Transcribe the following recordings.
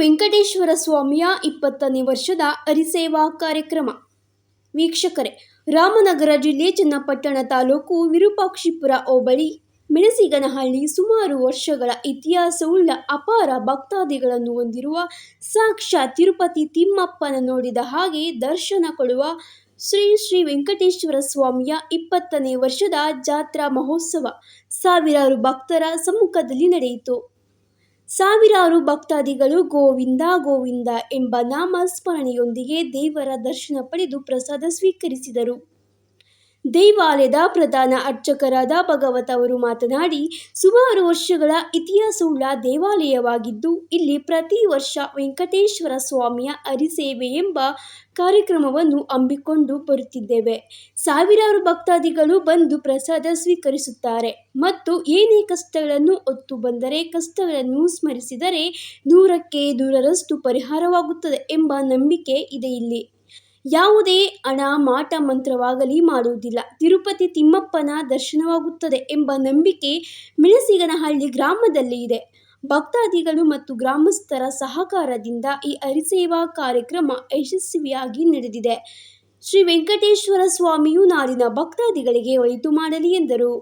ವೆಂಕಟೇಶ್ವರ ಸ್ವಾಮಿಯ 20ನೇ ವರ್ಷದ ಹರಿಸೇವಾ ಕಾರ್ಯಕ್ರಮ. ವೀಕ್ಷಕರೇ, ರಾಮನಗರ ಜಿಲ್ಲೆ ಚನ್ನಪಟ್ಟಣ ತಾಲೂಕು ವಿರೂಪಾಕ್ಷಿಪುರ ಹೋಬಳಿ ಮೆಣಸಿಗನಹಳ್ಳಿ ಸುಮಾರು ವರ್ಷಗಳ ಇತಿಹಾಸವುಳ್ಳ ಅಪಾರ ಭಕ್ತಾದಿಗಳನ್ನು ಹೊಂದಿರುವ ಸಾಕ್ಷಾತ್ ತಿರುಪತಿ ತಿಮ್ಮಪ್ಪನ ನೋಡಿದ ಹಾಗೆ ದರ್ಶನ ಕೊಡುವ ಶ್ರೀ ವೆಂಕಟೇಶ್ವರ ಸ್ವಾಮಿಯ 20ನೇ ವರ್ಷದ ಜಾತ್ರಾ ಮಹೋತ್ಸವ ಸಾವಿರಾರು ಭಕ್ತರ ಸಮ್ಮುಖದಲ್ಲಿ ನಡೆಯಿತು. ಸಾವಿರಾರು ಭಕ್ತಾದಿಗಳು ಗೋವಿಂದ ಗೋವಿಂದ ಎಂಬ ನಾಮ ಸ್ಮರಣೆಯೊಂದಿಗೆ ದೇವರ ದರ್ಶನ ಪಡೆದು ಪ್ರಸಾದ ಸ್ವೀಕರಿಸಿದರು. ದೇವಾಲಯದ ಪ್ರಧಾನ ಅರ್ಚಕರಾದ ಭಗವತ್ ಅವರು ಮಾತನಾಡಿ, ಸುಮಾರು ವರ್ಷಗಳ ಇತಿಹಾಸವುಳ್ಳ ದೇವಾಲಯವಾಗಿದ್ದು, ಇಲ್ಲಿ ಪ್ರತಿ ವರ್ಷ ವೆಂಕಟೇಶ್ವರ ಸ್ವಾಮಿಯ ಹರಿಸೇವೆ ಎಂಬ ಕಾರ್ಯಕ್ರಮವನ್ನು ಹಮ್ಮಿಕೊಂಡು ಬರುತ್ತಿದ್ದೇವೆ. ಸಾವಿರಾರು ಭಕ್ತಾದಿಗಳು ಬಂದು ಪ್ರಸಾದ ಸ್ವೀಕರಿಸುತ್ತಾರೆ ಮತ್ತು ಏನೇ ಕಷ್ಟಗಳನ್ನು ಹೊತ್ತು ಬಂದರೆ ಕಷ್ಟಗಳನ್ನು ಸ್ಮರಿಸಿದರೆ 100ಕ್ಕೆ 100ರಷ್ಟು ಪರಿಹಾರವಾಗುತ್ತದೆ ಎಂಬ ನಂಬಿಕೆ ಇದೆ. ಇಲ್ಲಿ ಯಾವುದೇ ಹಣ ಮಾಟ ಮಂತ್ರವಾಗಲಿ ಮಾಡುವುದಿಲ್ಲ. ತಿರುಪತಿ ತಿಮ್ಮಪ್ಪನ ದರ್ಶನವಾಗುತ್ತದೆ ಎಂಬ ನಂಬಿಕೆ ಮೆಣಸಿಗನಹಳ್ಳಿ ಗ್ರಾಮದಲ್ಲಿ ಇದೆ. ಭಕ್ತಾದಿಗಳು ಮತ್ತು ಗ್ರಾಮಸ್ಥರ ಸಹಕಾರದಿಂದ ಈ ಹರಿಸೇವಾ ಕಾರ್ಯಕ್ರಮ ಯಶಸ್ವಿಯಾಗಿ ನಡೆದಿದೆ. ಶ್ರೀ ವೆಂಕಟೇಶ್ವರ ಸ್ವಾಮಿಯು ನಾಡಿನ ಭಕ್ತಾದಿಗಳಿಗೆ ಒಳಿತು ಮಾಡಲಿ ಎಂದರು.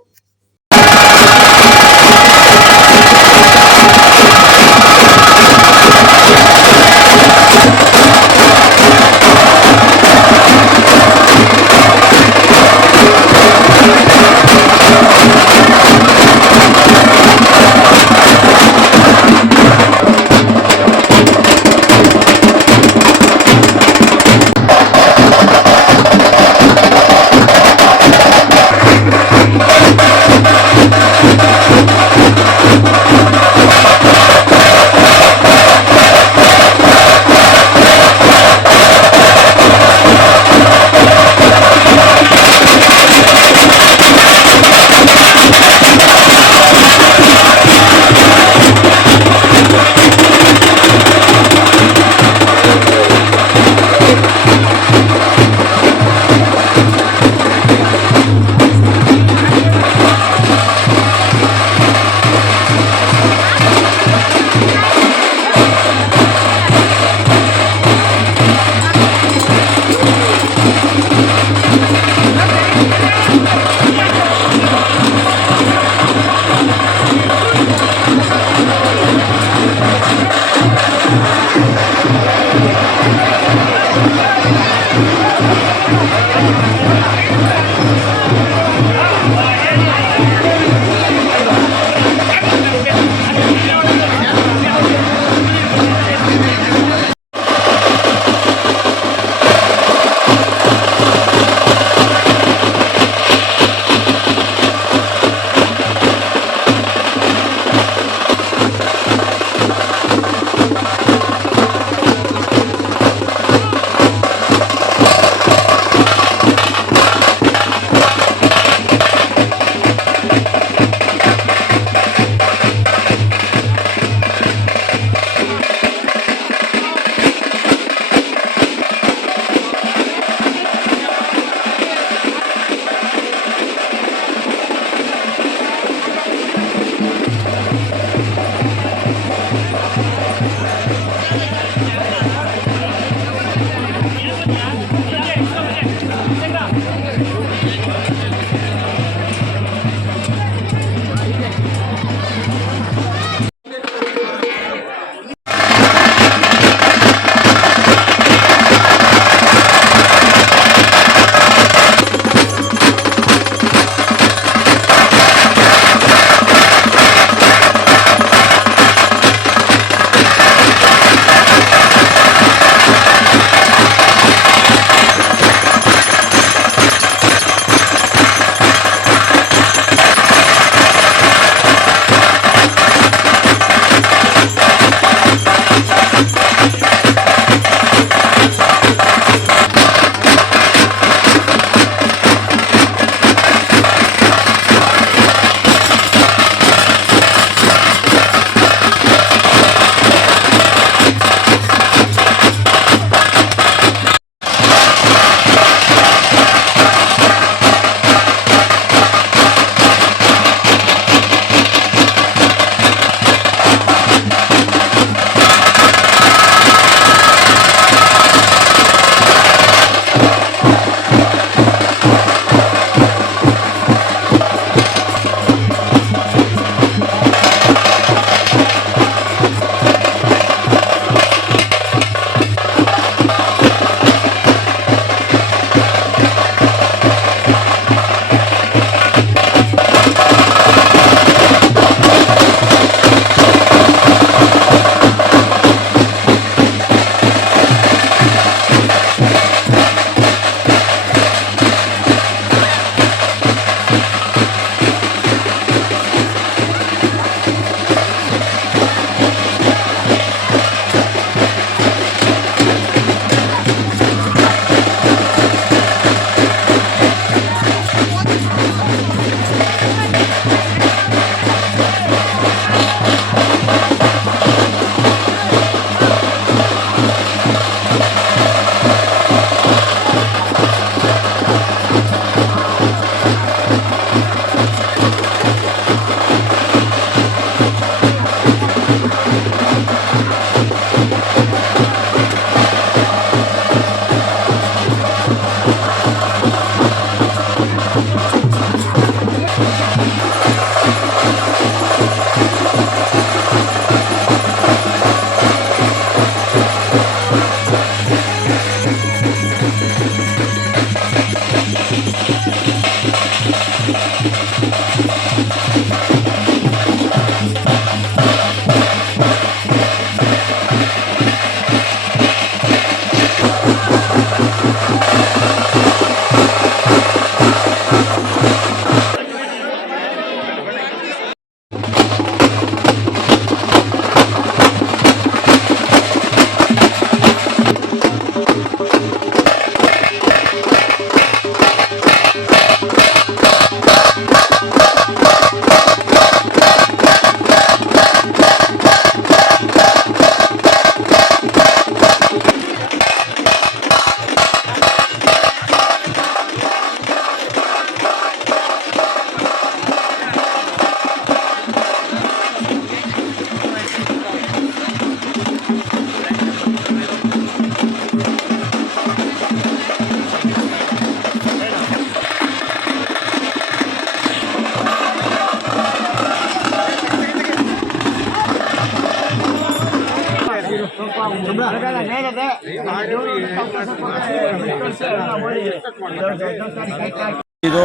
ಇದು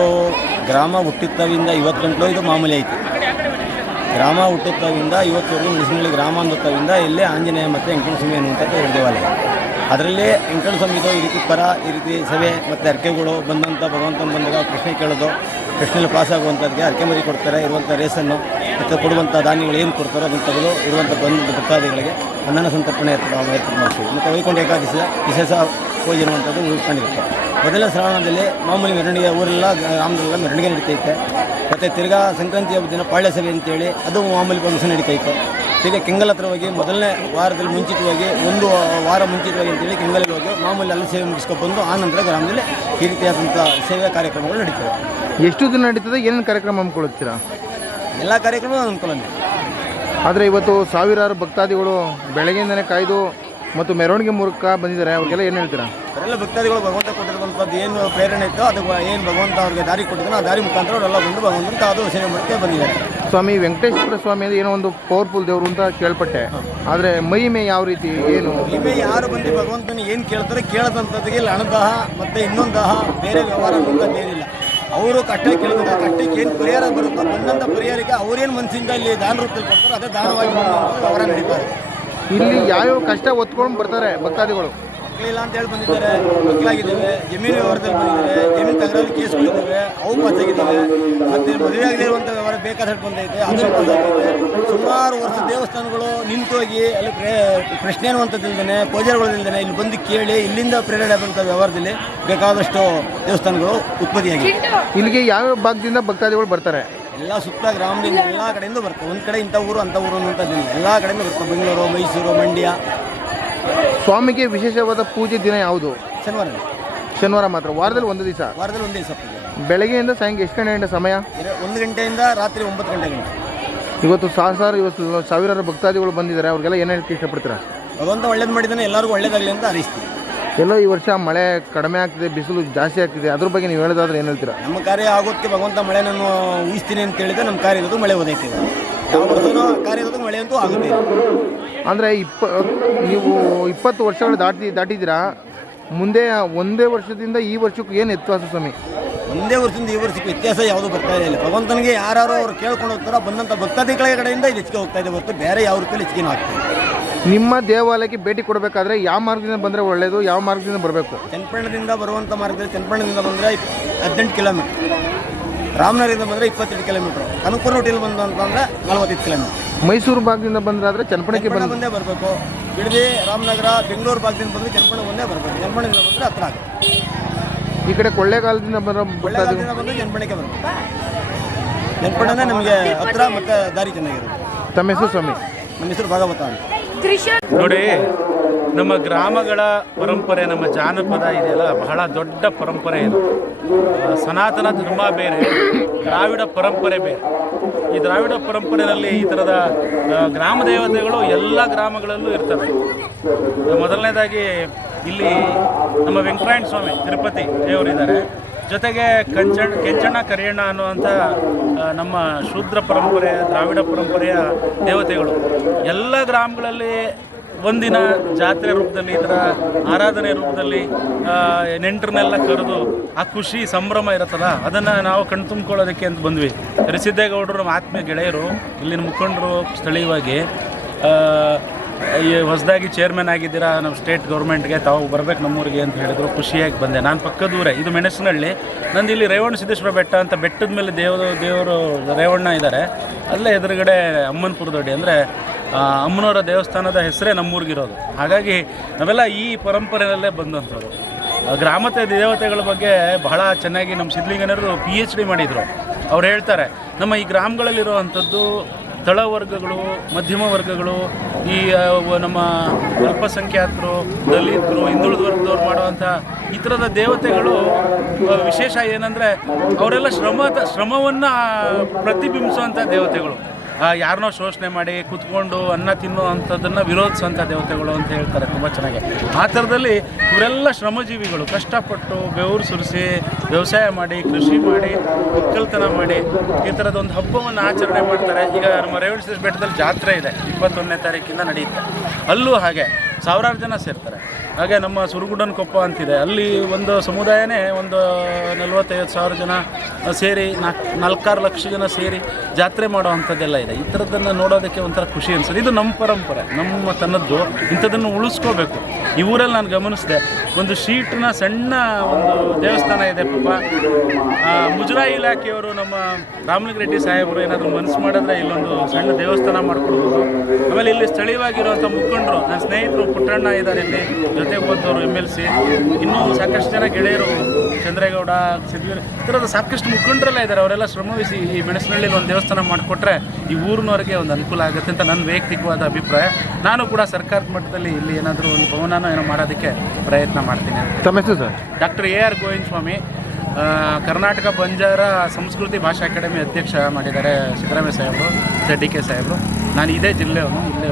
ಗ್ರಾಮ ಹುಟ್ಟಿತ್ತವಿಂದ ಇವತ್ತು ಗಂಟಲು ಇದು ಮಾಮೂಲಿ ಐತಿ. ಗ್ರಾಮ ಹುಟ್ಟುತ್ತವಿಂದ ಇವತ್ತುವರೆಗೂ ಮೆಣಸಿನಹಳ್ಳಿ ಗ್ರಾಮ ಅನ್ನುತ್ತವಿಂದ ಇಲ್ಲೇ ಆಂಜನೇಯ ಮತ್ತು ವೆಂಕಟಸ್ವಾಮಿ ಅನ್ನುವಂಥದ್ದು ಎರಡು ದೇವಾಲಯ. ಅದರಲ್ಲಿ ವೆಂಕಟಸ್ವಾಮಿದು ಈ ರೀತಿ ಪರ ಈ ರೀತಿ ಸಭೆ ಮತ್ತು ಅರ್ಕೆಗಳು ಬಂದಂಥ ಭಗವಂತನ ಬಂದಾಗ ಪ್ರಶ್ನೆ ಕೇಳೋದು, ಪ್ರಶ್ನೆಯಲ್ಲಿ ಪಾಸ್ ಆಗುವಂಥದ್ದಕ್ಕೆ ಅರ್ಕೆ ಮರಿ ಕೊಡ್ತಾರೆ, ಇರುವಂಥ ರೇಸನ್ನು ಮತ್ತು ಕೊಡುವಂಥ ಧಾನ್ಯಗಳು ಏನು ಕೊಡ್ತಾರೋ ಅದನ್ನು ತೆಗೆದು ಇರುವಂಥ ಬಂದಂಥ ಭಕ್ತಾದಿಗಳಿಗೆ ಅನ್ನನ ಸಂತರ್ಪಣೆ ಏರ್ಪಾಡು ಮಾಡ್ತೀವಿ. ಮತ್ತು ವೈಕುಂಠ ಏಕಾದಶಿಯ ವಿಶೇಷ ಪೂಜೆ ಇರುವಂಥದ್ದು ಉಳ್ಕೊಂಡಿರುತ್ತೆ. ಮೊದಲನೇ ಶ್ರಾವಣದಲ್ಲಿ ಮಾಮೂಲಿ ಮೆರವಣಿಗೆ ಊರೆಲ್ಲ ಗ್ರಾಮದಲ್ಲೆಲ್ಲ ಮೆರವಣಿಗೆ ನಡೀತೈತೆ. ಮತ್ತು ತಿರ್ಗಾ ಸಂಕ್ರಾಂತಿ ಹಬ್ಬದ ದಿನ ಪಾಳ್ಯ ಸಭೆ ಅಂತೇಳಿ ಅದು ಮಾಮೂಲಿ ಫಂಕ್ಷನ್ ನಡೀತೈತೆ. ತಿರ್ಗಿ ಕೆಂಗಲ್ ಹತ್ರ ಹೋಗಿ ಮೊದಲನೇ ವಾರದಲ್ಲಿ ಮುಂಚಿತವಾಗಿ ಒಂದು ವಾರ ಮುಂಚಿತವಾಗಿ ಅಂತೇಳಿ ಕೆಂಗಲಿಗೆ ಹೋಗಿ ಮಾಮೂಲಿ ಎಲ್ಲ ಸೇವೆ ಮುಗಿಸ್ಕೊಬಂದು ಆ ನಂತರ ಗ್ರಾಮದಲ್ಲಿ ಈ ರೀತಿಯಾದಂಥ ಸೇವೆ ಕಾರ್ಯಕ್ರಮಗಳು ನಡೀತವೆ. ಎಷ್ಟು ದಿನ ನಡೀತದೆ? ಏನೇನು ಕಾರ್ಯಕ್ರಮ ಹಮ್ಮಿಕೊಳ್ಳುತ್ತೀರಾ? ಎಲ್ಲ ಕಾರ್ಯಕ್ರಮ ಅನುಕೂಲನೇ. ಆದರೆ ಇವತ್ತು ಸಾವಿರಾರು ಭಕ್ತಾದಿಗಳು ಬೆಳಗ್ಗೆಯಿಂದನೇ ಕಾಯ್ದು ಮತ್ತು ಮೆರವಣಿಗೆ ಮೂಲಕ ಬಂದಿದ್ದಾರೆ, ಅವ್ರಿಗೆಲ್ಲ ಏನು ಹೇಳ್ತೀರಾ? ಅವರೆಲ್ಲ ಭಕ್ತಾದಿಗಳು ಭಗವಂತ ಕೊಟ್ಟಿರುವಂಥದ್ದು ಏನು ಪ್ರೇರಣೆ ಇತ್ತು ಅದು ಏನು ಭಗವಂತ ಅವ್ರಿಗೆ ದಾರಿ ಕೊಟ್ಟಿದ್ದಾನೋ ಆ ದಾರಿ ಮುಖಾಂತರ ಅವರೆಲ್ಲ ಬಂದು ಭಗವಂತ ಅದು ಸೇವೆ ಮಾಡೋಕ್ಕೆ ಬಂದಿದ್ದಾರೆ. ಸ್ವಾಮಿ ವೆಂಕಟೇಶ್ವರ ಸ್ವಾಮಿ ಅಂದರೆ ಏನೋ ಒಂದು ಪವರ್ಫುಲ್ ದೇವರು ಅಂತ ಕೇಳ್ಪಟ್ಟೆ. ಆದರೆ ಮಹಿಮೆ ಯಾವ ರೀತಿ ಏನು? ಮಹಿಮೆ ಯಾರು ಬಂದು ಭಗವಂತನ ಏನು ಕೇಳ್ತಾರೆ ಕೇಳದಂಥದ್ದಿಗೆ ಇಲ್ಲಿ ಹಣದಾಹ ಮತ್ತು ಇನ್ನೊಂದು ದಾಹ ಬೇರೆ ವ್ಯವಹಾರ ಅನ್ನೋಂಥದ್ದು ಏನಿಲ್ಲ. ಅವರು ಕಷ್ಟ ಕೇಳಿದಾಗ ಕಷ್ಟಕ್ಕೆ ಏನು ಪರಿಹಾರ ಬರುತ್ತೋ ಬಂದಂಥ ಪರಿಹಾರಕ್ಕೆ ಅವರೇನು ಮನಸ್ಸಿಂದ ಇಲ್ಲಿ ದಾನ ರೂಪದಲ್ಲಿ ಕೊಡ್ತಾರೋ ಅದೇ ದಾನವಾಗಿ ವ್ಯವಹಾರ ನಡೀತಾರೆ. ಇಲ್ಲಿ ಯಾವ್ಯಾವ ಕಷ್ಟ ಒತ್ಕೊಂಡು ಬರ್ತಾರೆ ಭಕ್ತಾದಿಗಳು? ಮಕ್ಕಳಿಲ್ಲ ಅಂತ ಹೇಳಿ ಬಂದಿದ್ದಾರೆ, ಮಕ್ಕಳಾಗಿದ್ದಾವೆ, ಜಮೀನು ವ್ಯವಹಾರದಲ್ಲಿ ಬಂದಿದ್ದಾರೆ, ಜಮೀನು ತಗರಲ್ಲಿ ಕೇಸ್ಗಳಿದ್ದಾವೆ, ಅವು ಪಾಸಾಗಿದ್ದಾವೆ. ಮತ್ತು ಮದುವೆ ಆಗದೇ ಇರುವಂಥ ವ್ಯವಹಾರ ಬೇಕಾದಷ್ಟು ಬಂದೈತೆ, ಅದನ್ನು ಪಾಸಾಗೈತೆ. ಸುಮಾರು ವರ್ಷ ದೇವಸ್ಥಾನಗಳು ನಿಂತೋಗಿ ಅಲ್ಲಿ ಪ್ರಶ್ನೆ ಅನ್ನುವಂಥದ್ದಿಲ್ದೇ ಪೂಜಾರಿಗಳಿಲ್ದೇ ಇಲ್ಲಿ ಬಂದು ಕೇಳಿ ಇಲ್ಲಿಂದ ಪ್ರೇರಣೆ ಆದಂಥ ವ್ಯವಹಾರದಲ್ಲಿ ಬೇಕಾದಷ್ಟು ದೇವಸ್ಥಾನಗಳು ಉತ್ಪತ್ತಿಯಾಗಿವೆ. ಇಲ್ಲಿಗೆ ಯಾವ್ಯಾವ ಭಾಗದಿಂದ ಭಕ್ತಾದಿಗಳು ಬರ್ತಾರೆ? ಎಲ್ಲ ಸುತ್ತ ಗ್ರಾಮದಿಂದ ಎಲ್ಲ ಕಡೆಯಿಂದ ಬರ್ತವೆ. ಒಂದು ಕಡೆ ಇಂಥ ಊರು ಅಂಥ ಊರು ಅನ್ನುವಂಥದ್ದಿಲ್ಲ, ಎಲ್ಲ ಕಡೆಯಿಂದ ಬರ್ತವೆ. ಬೆಂಗಳೂರು, ಮೈಸೂರು, ಮಂಡ್ಯ. ಸ್ವಾಮಿಗೆ ವಿಶೇಷವಾದ ಪೂಜೆ ದಿನ ಯಾವುದು? ಶನಿವಾರ ಮಾತ್ರ. ವಾರದಲ್ಲಿ ಒಂದು ದಿವಸ ಪೂಜೆ. ಬೆಳಗ್ಗೆಯಿಂದ ಸಾಯಂಕಾಲ ಎಷ್ಟು ಗಂಟೆಯಿಂದ ಸಮಯ? 1 ಗಂಟೆಯಿಂದ ರಾತ್ರಿ 9 ಗಂಟೆ. ಇವತ್ತು ಸಾವಿರಾರು ಭಕ್ತಾದಿಗಳು ಬಂದಿದ್ದಾರೆ, ಅವ್ರಿಗೆಲ್ಲ ಏನು ಹೇಳಕ್ಕೆ ಇಷ್ಟಪಡ್ತೀರಾ? ಭಗವಂತ ಒಳ್ಳೇದು ಮಾಡಿದ್ದಾನೆ, ಎಲ್ಲರಿಗೂ ಒಳ್ಳೇದಾಗಲಿ ಅಂತ ಹಾರೈಸ್ತೀವಿ. ಎಲ್ಲೋ ಈ ವರ್ಷ ಮಳೆ ಕಡಿಮೆ ಆಗ್ತಿದೆ, ಬಿಸಿಲು ಜಾಸ್ತಿ ಆಗ್ತಿದೆ, ಅದ್ರ ಬಗ್ಗೆ ನೀವು ಹೇಳೋದಾದ್ರೆ ಏನು ಹೇಳ್ತೀರಾ? ನಮ್ಮ ಕಾರ್ಯ ಆಗೋದಕ್ಕೆ ಭಗವಂತ ಮಳೆ ನಾನು ಊಹಿಸ್ತೀನಿ ಅಂತ ಹೇಳಿದ್ರೆ ನಮ್ಮ ಕಾರ್ಯ ಇರೋದು ಮಳೆ ಓದೈತೆ. ಯಾವ ವರ್ಷನೂ ಕಾರ್ಯ ಇರೋದು ಮಳೆ ಅಂತೂ ಆಗುತ್ತೆ. ಅಂದರೆ ನೀವು 20 ವರ್ಷಗಳು ದಾಟಿದ್ದೀರಾ. ಮುಂದೆ ಒಂದೇ ವರ್ಷದಿಂದ ಈ ವರ್ಷಕ್ಕೂ ಏನು ವ್ಯತ್ಯಾಸ ಸ್ವಾಮಿ? ಒಂದೇ ವರ್ಷದಿಂದ ಈ ವರ್ಷಕ್ಕೆ ವ್ಯತ್ಯಾಸ ಯಾವುದೂ ಬರ್ತಾ ಇಲ್ಲ. ಭಗವಂತನಿಗೆ ಯಾರು ಅವ್ರು ಕೇಳ್ಕೊಂಡು ಹೋಗ್ತಾರೋ ಬಂದಂಥ ಭಕ್ತಾದಿಗಳ ಕಡೆಯಿಂದ ಇದು ಹೆಚ್ಚಿಗೆ ಹೋಗ್ತಾ ಇದೆ ಹೊರತು ಬೇರೆ ಯಾವ ರೀತಿಯಲ್ಲಿ ಹೆಚ್ಚಿಗೆ ಆಗ್ತದೆ. ನಿಮ್ಮ ದೇವಾಲಯಕ್ಕೆ ಭೇಟಿ ಕೊಡಬೇಕಾದ್ರೆ ಯಾವ ಮಾರ್ಗದಿಂದ ಬಂದರೆ ಒಳ್ಳೆಯದು, ಯಾವ ಮಾರ್ಗದಿಂದ ಬರಬೇಕು? ಚನ್ನಪಟ್ಟಣದಿಂದ ಬರುವಂಥ ಮಾರ್ಗದಲ್ಲಿ ಚನ್ನಪಟ್ಟಣದಿಂದ ಬಂದರೆ 18 ಕಿಲೋಮೀಟ್ರ್, ರಾಮನಗರದಿಂದ ಬಂದರೆ 22 ಕಿಲೋಮೀಟ್ರ್, ಕನಕಪುರ ಹೋಟೆಲ್ ಬಂದು ಅಂತಂದರೆ 45 ಕಿಲೋಮೀಟ್ರ್. ಮೈಸೂರು ಭಾಗದಿಂದ ಬಂದರೆ ಚನ್ನಪಟ್ಟಣಕ್ಕೆ ಬಂದೇ ಬರಬೇಕು. ಬಿಡದಿ, ರಾಮನಗರ, ಬೆಂಗಳೂರು ಭಾಗದಿಂದ ಬಂದರೆ ಚನ್ನಪಟ್ಟಣ ಬಂದೇ ಬರಬೇಕು. ಚನ್ನಪಟ್ಟಣದಿಂದ ಬಂದರೆ ಹತ್ರ ಆಗುತ್ತೆ. ಈ ಕಡೆ ಕೊಳ್ಳೇಗಾಲದಿಂದ ಬಂದು ಚನ್ನಪಟ್ಟಣಕ್ಕೆ ಬರಬೇಕು. ಚನ್ನಪಟ್ಟಣ ನಮಗೆ ಹತ್ರ ಮತ್ತು ದಾರಿ ಚೆನ್ನಾಗಿರುತ್ತೆ. ತಮ್ಮ ಹೆಸರು ಸ್ವಾಮಿ? ನಮ್ಮ ಹೆಸರು ಭಾಗವತ ಅಂತ. ನೋಡಿ, ನಮ್ಮ ಗ್ರಾಮಗಳ ಪರಂಪರೆ, ನಮ್ಮ ಜಾನಪದ ಇದೆಯಲ್ಲ, ಬಹಳ ದೊಡ್ಡ ಪರಂಪರೆ ಇದು. ಸನಾತನ ಧರ್ಮ ಬೇರೆ, ದ್ರಾವಿಡ ಪರಂಪರೆ ಬೇರೆ. ಈ ದ್ರಾವಿಡ ಪರಂಪರೆಯಲ್ಲಿ ಈ ಥರದ ಗ್ರಾಮ ದೇವತೆಗಳು ಎಲ್ಲ ಗ್ರಾಮಗಳಲ್ಲೂ ಇರ್ತವೆ. ಮೊದಲನೇದಾಗಿ ಇಲ್ಲಿ ನಮ್ಮ ವೆಂಕಟರಾಯಣ ಸ್ವಾಮಿ ತಿರುಪತಿ ದೇವರಿದ್ದಾರೆ. ಜೊತೆಗೆ ಕೆಂಚಣ್ಣ ಕರಿಯಣ್ಣ ಅನ್ನುವಂಥ ನಮ್ಮ ಶೂದ್ರ ಪರಂಪರೆ, ದ್ರಾವಿಡ ಪರಂಪರೆಯ ದೇವತೆಗಳು ಎಲ್ಲ ಗ್ರಾಮಗಳಲ್ಲಿ ಒಂದಿನ ಜಾತ್ರೆ ರೂಪದಲ್ಲಿ, ಈ ಥರ ಆರಾಧನೆ ರೂಪದಲ್ಲಿ ನೆಂಟರನ್ನೆಲ್ಲ ಕರೆದು ಆ ಖುಷಿ ಸಂಭ್ರಮ ಇರುತ್ತಲ್ಲ, ಅದನ್ನು ನಾವು ಕಣ್ತುಂಬ್ಕೊಳ್ಳೋದಕ್ಕೆ ಅಂತ ಬಂದ್ವಿ. ಸಿದ್ದೇಗೌಡರು ನಮ್ಮ ಆತ್ಮೀಯ ಗೆಳೆಯರು, ಇಲ್ಲಿನ ಮುಖಂಡರು ಸ್ಥಳೀಯವಾಗಿ ಈ ಹೊಸದಾಗಿ ಚೇರ್ಮನ್ ಆಗಿದ್ದೀರಾ ನಮ್ಮ ಸ್ಟೇಟ್ ಗೌರ್ಮೆಂಟ್ಗೆ, ತಾವು ಬರಬೇಕು ನಮ್ಮೂರಿಗೆ ಅಂತ ಹೇಳಿದ್ರು. ಖುಷಿಯಾಗಿ ಬಂದೆ. ನಾನು ಪಕ್ಕದೂರೇ, ಇದು ಮೆಣಸಿನಹಳ್ಳಿ. ನಂದು ಇಲ್ಲಿ ರೇವಣ ಸಿದ್ದೇಶ್ವರ ಬೆಟ್ಟ ಅಂತ ಬೆಟ್ಟದ ಮೇಲೆ ದೇವರು ರೇವಣ್ಣ ಇದ್ದಾರೆ. ಅಲ್ಲೇ ಎದುರುಗಡೆ ಅಮ್ಮನಪುರ ದೊಡ್ಡಿ ಅಂದರೆ ಅಮ್ಮನವರ ದೇವಸ್ಥಾನದ ಹೆಸರೇ ನಮ್ಮೂರಿಗಿರೋದು. ಹಾಗಾಗಿ ನಾವೆಲ್ಲ ಈ ಪರಂಪರೆಯಲ್ಲೇ ಬಂದಂಥವ್ರು. ಗ್ರಾಮದ ದೇವತೆಗಳ ಬಗ್ಗೆ ಬಹಳ ಚೆನ್ನಾಗಿ ನಮ್ಮ ಸಿದ್ಧಲಿಂಗನವರು PhD ಮಾಡಿದರು. ಅವ್ರು ಹೇಳ್ತಾರೆ, ನಮ್ಮ ಈ ಗ್ರಾಮಗಳಲ್ಲಿರುವಂಥದ್ದು ತಳವರ್ಗಗಳು, ಮಧ್ಯಮ ವರ್ಗಗಳು, ಈ ನಮ್ಮ ಅಲ್ಪಸಂಖ್ಯಾತರು, ದಲಿತರು, ಹಿಂದುಳಿದ ವರ್ಗದವ್ರು ಮಾಡುವಂಥ ಈ ಥರದ ದೇವತೆಗಳು ವಿಶೇಷ ಏನಂದರೆ ಅವರೆಲ್ಲ ಶ್ರಮವನ್ನು ಪ್ರತಿಬಿಂಬಿಸುವಂಥ ದೇವತೆಗಳು. ಯಾರನ್ನೋ ಶೋಷಣೆ ಮಾಡಿ ಕೂತ್ಕೊಂಡು ಅನ್ನ ತಿನ್ನೋ ಅಂಥದ್ದನ್ನು ವಿರೋಧಿಸುವಂಥ ದೇವತೆಗಳು ಅಂತ ಹೇಳ್ತಾರೆ ತುಂಬ ಚೆನ್ನಾಗಿ. ಆ ಥರದಲ್ಲಿ ಇವರೆಲ್ಲ ಶ್ರಮಜೀವಿಗಳು, ಕಷ್ಟಪಟ್ಟು ಬೆವರು ಸುರಿಸಿ ವ್ಯವಸಾಯ ಮಾಡಿ, ಕೃಷಿ ಮಾಡಿ, ಒಕ್ಕಲ್ತನ ಮಾಡಿ ಈ ಥರದೊಂದು ಹಬ್ಬವನ್ನು ಆಚರಣೆ ಮಾಡ್ತಾರೆ. ಈಗ ನಮ್ಮ ರೇವಣ ಸಿದ್ದೇಶ್ವರ ಬೆಟ್ಟದಲ್ಲಿ ಜಾತ್ರೆ ಇದೆ, 21ನೇ ತಾರೀಕಿಂದ ನಡೆಯುತ್ತೆ. ಅಲ್ಲೂ ಹಾಗೆ ಸಾವಿರಾರು ಜನ ಸೇರ್ತಾರೆ. ಹಾಗೆ ನಮ್ಮ ಸುರಗುಡನ ಕೊಪ್ಪ ಅಂತಿದೆ, ಅಲ್ಲಿ ಒಂದು ಸಮುದಾಯನೇ ಒಂದು 40-50 ಜನ ಸೇರಿ 4-6 ಲಕ್ಷ ಜನ ಸೇರಿ ಜಾತ್ರೆ ಮಾಡೋ ಅಂಥದ್ದೆಲ್ಲ ಇದೆ. ಈ ಥರದ್ದನ್ನು ನೋಡೋದಕ್ಕೆ ಒಂಥರ ಖುಷಿ ಅನ್ಸುತ್ತೆ. ಇದು ನಮ್ಮ ಪರಂಪರೆ, ನಮ್ಮ ತನ್ನದ್ದು, ಇಂಥದ್ದನ್ನು ಉಳಿಸ್ಕೋಬೇಕು. ಈ ಊರಲ್ಲಿ ನಾನು ಗಮನಿಸಿದೆ, ಒಂದು ಶೀಟ್ನ ಸಣ್ಣ ಒಂದು ದೇವಸ್ಥಾನ ಇದೆ. ಪಾಪ ಮುಜರಾಯಿ ಇಲಾಖೆಯವರು, ನಮ್ಮ ರಾಮಲಿಂಗರೆಡ್ಡಿ ಸಾಹೇಬರು ಏನಾದರೂ ಮನಸ್ಸು ಮಾಡಿದ್ರೆ ಇಲ್ಲೊಂದು ಸಣ್ಣ ದೇವಸ್ಥಾನ ಮಾಡ್ಕೊಡ್ಬೋದು. ಆಮೇಲೆ ಇಲ್ಲಿ ಸ್ಥಳೀಯವಾಗಿರುವಂಥ ಮುಖಂಡರು, ನನ್ನ ಸ್ನೇಹಿತರು ಪುಟ್ಟಣ್ಣ ಇದ್ದಾರೆ, ಇಲ್ಲಿ ಜೊತೆಗೆ ಬಂದವರು MLC, ಇನ್ನೂ ಸಾಕಷ್ಟು ಜನ ಗೆಳೆಯರು, ಚಂದ್ರೇಗೌಡ, ಸಿದ್ವೀರ್, ಈ ಥರದ ಸಾಕಷ್ಟು ಮುಖಂಡರೆಲ್ಲ ಇದ್ದಾರೆ. ಅವರೆಲ್ಲ ಶ್ರಮವಹಿಸಿ ಈ ಮೆಣಸಿನಹಳ್ಳಿಲಿ ಒಂದು ದೇವಸ್ಥಾನ ಮಾಡಿಕೊಟ್ರೆ ಈ ಊರಿನವರಿಗೆ ಒಂದು ಅನುಕೂಲ ಆಗುತ್ತೆ ಅಂತ ನನ್ನ ವೈಯಕ್ತಿಕವಾದ ಅಭಿಪ್ರಾಯ. ನಾನು ಕೂಡ ಸರ್ಕಾರದ ಮಟ್ಟದಲ್ಲಿ ಇಲ್ಲಿ ಏನಾದರೂ ಒಂದು ಭವನನ ಏನೋ ಮಾಡೋದಕ್ಕೆ ಪ್ರಯತ್ನ ಮಾಡ್ತೀನಿ. ತಮ್ಮ ಹೆಸರು ಸರ್? ಡಾಕ್ಟರ್ AR ಗೋವಿಂದ ಸ್ವಾಮಿ, ಕರ್ನಾಟಕ ಬಂಜಾರ ಸಂಸ್ಕೃತಿ ಭಾಷಾ ಅಕಾಡೆಮಿ ಅಧ್ಯಕ್ಷ ಮಾಡಿದ್ದಾರೆ ಸಿದ್ದರಾಮಯ್ಯ ಸಾಹೇಬರು, DK ಸಾಹೇಬರು. ನಾನು ಇದೇ ಜಿಲ್ಲೆಯವನು, ಇಲ್ಲೇ